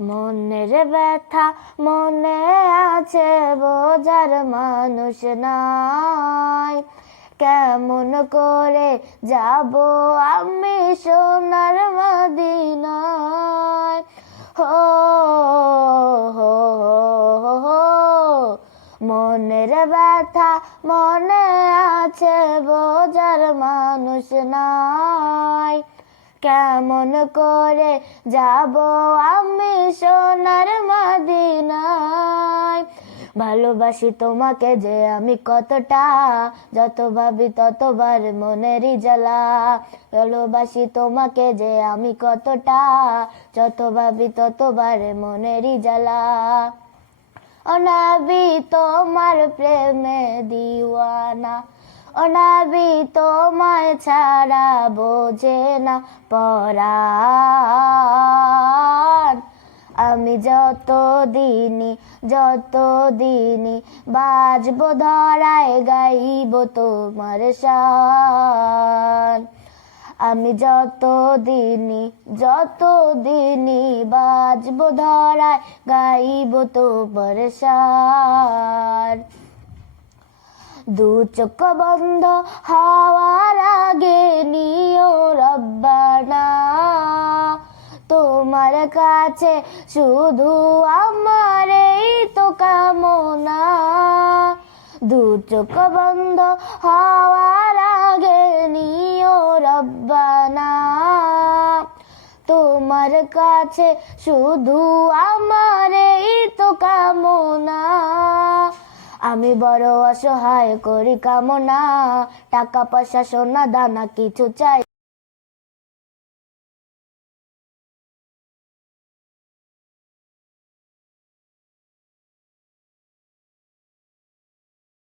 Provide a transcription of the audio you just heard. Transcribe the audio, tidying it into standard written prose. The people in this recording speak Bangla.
মনের ব্যথা মনে আছে, বোঝার মানুষ নাই। কেমন করে যাব আমি সোনার মদিনায়? হো হো হো হো, মনের ব্যথা মনে আছে, বোঝার মানুষ নাই। কেমন করে যাব আমি সোনার মদিনায়? ভালোবাসি তোমাকে যে আমি কতটা, যত ভাবি ততবার মনেরই জ্বালা। ভালোবাসি তোমাকে যে আমি কতটা, যত ভাবি ততবার মনেরই জ্বালা। ও নবী তোমার প্রেমে দিওয়ানা, ও নবী তোমায় ছাড়া বোঝে না পরাণ। আমি যতদিনই বাজবো ধরায় গাইব তোমার শান। আমি যতদিনই বাজবো ধরায় গাইব তোমার শান। দু চোখ বন্ধ হওয়ার আগে নিও রব্বানা, তোমার কাছে শুধু আমার এই তো কামনা। দু চোখ বন্ধ হওয়ার আগে নিও রব্বানা, তোমার কাছে শুধু আমার এই তো কামনা। আমি বড় অসহায় করি কামনা, টাকা পয়সা সোনা দানা কিছু চাই